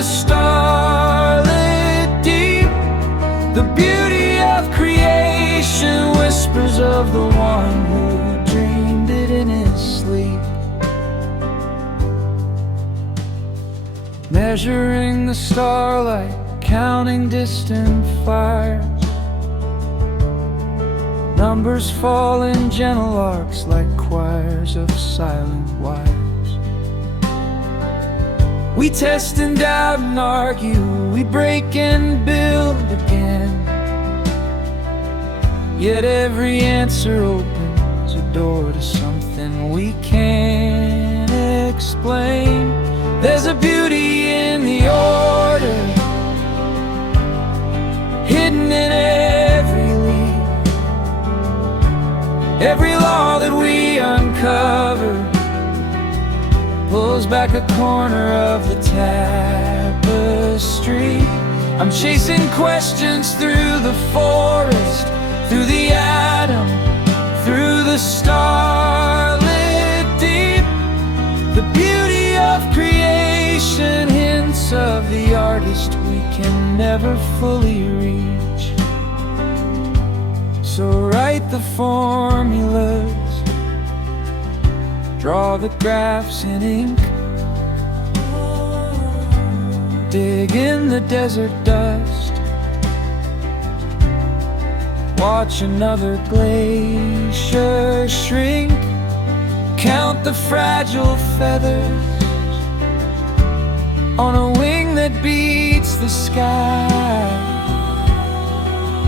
the starlit deep. The beauty of creation whispers of the one who dreamed it in his sleep. Measuring the starlight, counting distant fires. Numbers fall in gentle arcs like choirs of silent wires. We test and doubt and argue, we break and build again. Yet every answer opens a door to something we can't explain. There's a beauty in the order, hidden in every leaf. Every law that we uncover pulls back a corner of the tapestry. I'm chasing questions through the forest, through the atom, through the starlit deep. The beauty of creation, hints of the artist we can never fully reach. So write the formulas, draw the graphs in ink, dig in the desert dust, watch another glacier shrink, count the fragile feathers on a wing that beats the sky.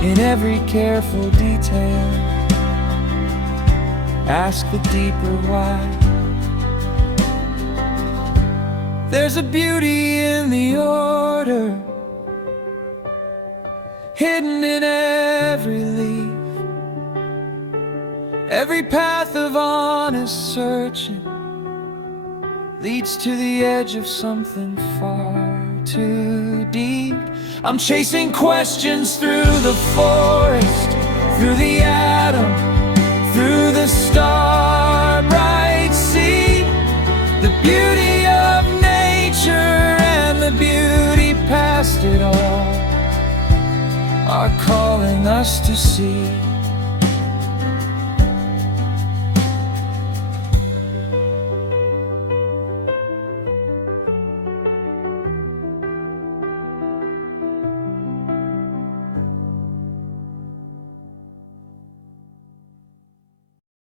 In every careful detail, ask the deeper why. There's a beauty in the order, hidden in every leaf. Every path of honest searching leads to the edge of something far too deep. I'm chasing questions through the forest, through the atom, through the star-bright sea. The beauty of nature and the beauty past it all are calling us to see.